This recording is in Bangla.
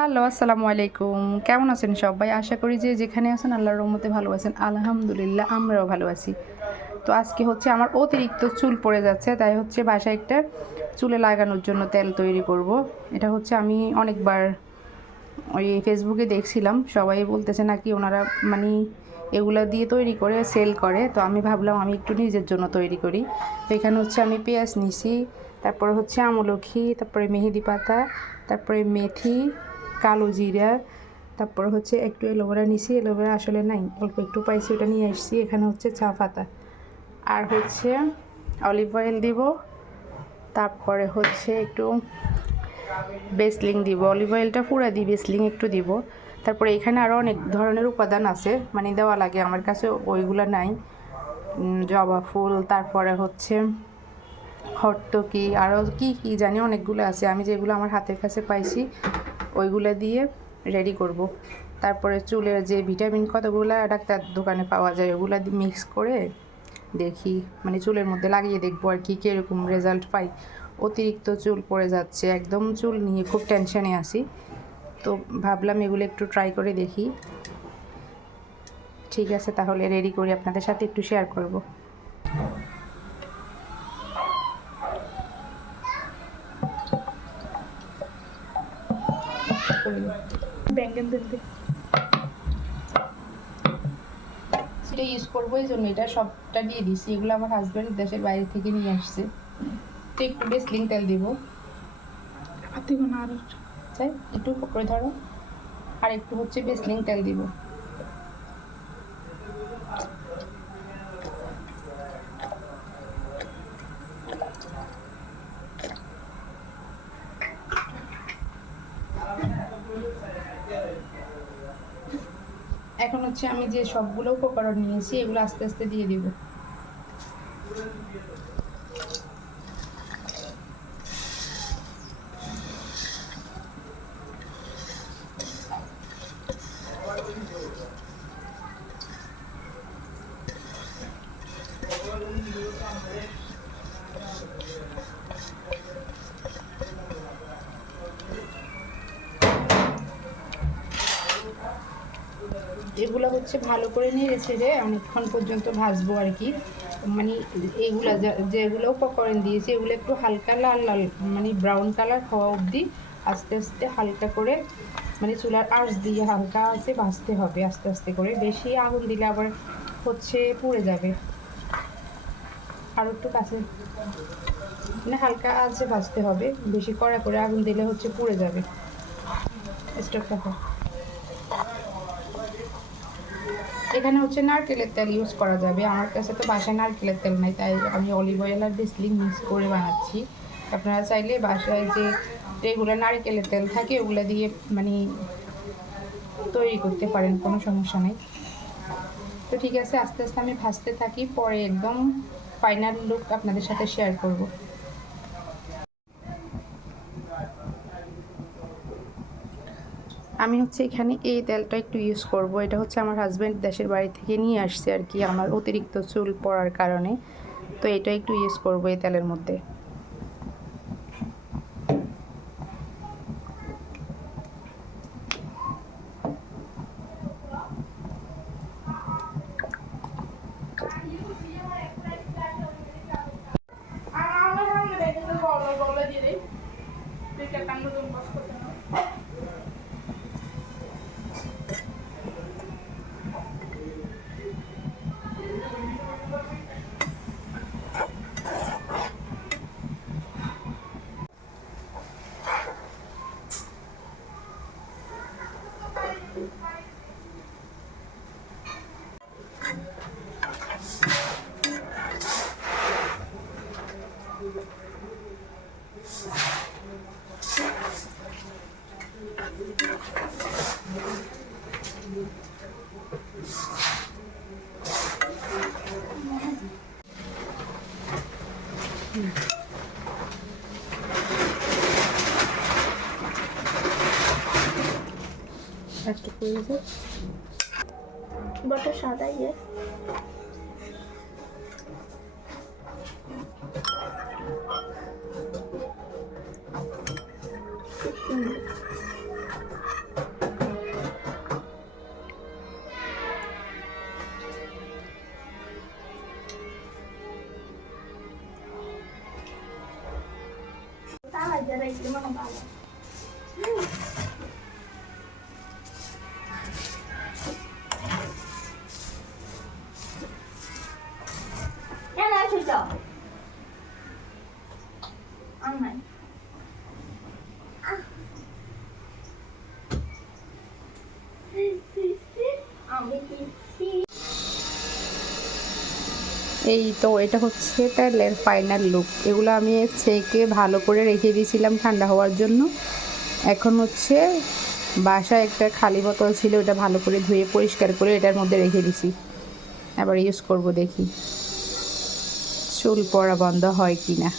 হ্যালো, আসসালামু আলাইকুম। কেমন আছেন সবাই? আশা করি যে যেখানে আছেন আল্লাহর রহমতে ভালো আছেন। আলহামদুলিল্লাহ আমরাও ভালো আছি। তো আজকে হচ্ছে আমার অতিরিক্ত চুল পড়ে যাচ্ছে, তাই হচ্ছে বাসায় একটা চুলে লাগানোর জন্য তেল তৈরি করব। এটা হচ্ছে আমি অনেকবার ওই ফেসবুকে দেখছিলাম, সবাই বলতেছে নাকি ওনারা মানে এগুলা দিয়ে তৈরি করে সেল করে। তো আমি ভাবলাম আমি একটু নিজের জন্য তৈরি করি। তো এখানে হচ্ছে আমি পেঁয়াজ নিছি, তারপরে হচ্ছে আমলখি, তারপরে মেহেদি পাতা, তারপরে মেথি, কালো জিরা, তারপর হচ্ছে একটু এলোভেরা নিছি। এলোভেরা আসলে নাই, অল্প একটু পাইছি, ওটা নিয়ে আসছি। এখানে হচ্ছে চা পাতা আর হচ্ছে অলিভ অয়েল দিব। তারপরে হচ্ছে একটু বেসলিং দিব, অলিভ অয়েলটা পুরো দিই, বেসলিং একটু দিব। তারপরে এখানে আরও অনেক ধরনের উপাদান আছে, মানে দেওয়া লাগে, আমার কাছে ওইগুলো নাই। জবা ফুল, তারপরে হচ্ছে হর্তকি, আরও কি কি জানি অনেকগুলো আছে, আমি যেগুলো আমার হাতের কাছে পাইছি ওইগুলো দিয়ে রেডি করব। তারপরে চুলের যে ভিটামিন কতগুলো ডাক্তার দোকানে পাওয়া যায় ওগুলো মিক্স করে দেখি, মানে চুলের মধ্যে লাগিয়ে দেখবো আর কি কীরকম রেজাল্ট পাই। অতিরিক্ত চুল পড়ে যাচ্ছে, একদম চুল নিয়ে খুব টেনশনে আছি। তো ভাবলাম এগুলো একটু ট্রাই করে দেখি। ঠিক আছে, তাহলে রেডি করি, আপনাদের সাথে একটু শেয়ার করব। ব্যাঙ্গেন দিতে সেটা ইউজ করবো, এই জন্য এটা সবটা দিয়ে দিছি। এগুলো আমার হাজব্যান্ড দেশের বাইরে থেকে নিয়ে আসছে। তো একটু বেসলিং তেল দিব, আর চাই একটু করে ধরো, আর একটু হচ্ছে বেসলিং তেল দিব। এখন হচ্ছে আমি যে সবগুলো উপকরণ নিয়েছি এগুলো আস্তে আস্তে দিয়ে দিব। এগুলো হচ্ছে ভালো করে নেড়ে ছেড়ে অনেকক্ষণ পর্যন্ত ভাজবো আর কি। মানে এগুলা যেগুলো উপকরণ দিয়েছি এগুলো একটু হালকা লাল লাল, মানে ব্রাউন কালার হওয়া অবধি আস্তে আস্তে হালকা করে, মানে চুলার আঁচ দিয়ে হালকা আছে ভাজতে হবে আস্তে আস্তে করে। বেশি আগুন দিলে আবার হচ্ছে পুড়ে যাবে। আর একটু কাছে, মানে হালকা আঁচে ভাজতে হবে, বেশি কড়া করে আগুন দিলে হচ্ছে পুড়ে যাবে। স্টোভটা হয়, এখানে হচ্ছে নারকেলের তেল ইউজ করা যাবে। আমার কাছে তো বাসায় নারকেলের তেল নাই, তাই আমি অলিভ অয়েল আর বেসলিন মিক্স করে বানাচ্ছি। আপনারা চাইলে বাসায় যে রেগুলার নারকেলের তেল থাকে ওগুলো দিয়ে মানে তৈরি করতে পারেন, কোনো সমস্যা নেই। তো ঠিক আছে, আস্তে আস্তে আমি ভাজতে থাকি, পরে একদম ফাইনাল লুক আপনাদের সাথে শেয়ার করব। আমি হচ্ছে এখানে এই তেলটা একটু ইউজ করব। এটা হচ্ছে আমার হাজব্যান্ড দেশের বাড়ি থেকে নিয়ে আসছে আর কি, আমার অতিরিক্ত চুল পড়ার কারণে। তো এটা একটু ইউজ করব এই তেলের মধ্যে। একটা করে দিই, বটে সাদা ইয়ে এই তো এটা হচ্ছে তেলের ফাইনাল লুক। এগুলো আমি ছেঁকে ভালো করে রেখে দিয়েছিলাম ঠান্ডা হওয়ার জন্য। এখন হচ্ছে বাসায় একটা খালি বোতল ছিল, ওটা ভালো করে ধুয়ে পরিষ্কার করে এটার মধ্যে রেখে দিছি। আবার ইউজ করব, দেখি চুল পড়া বন্ধ হয় কি না।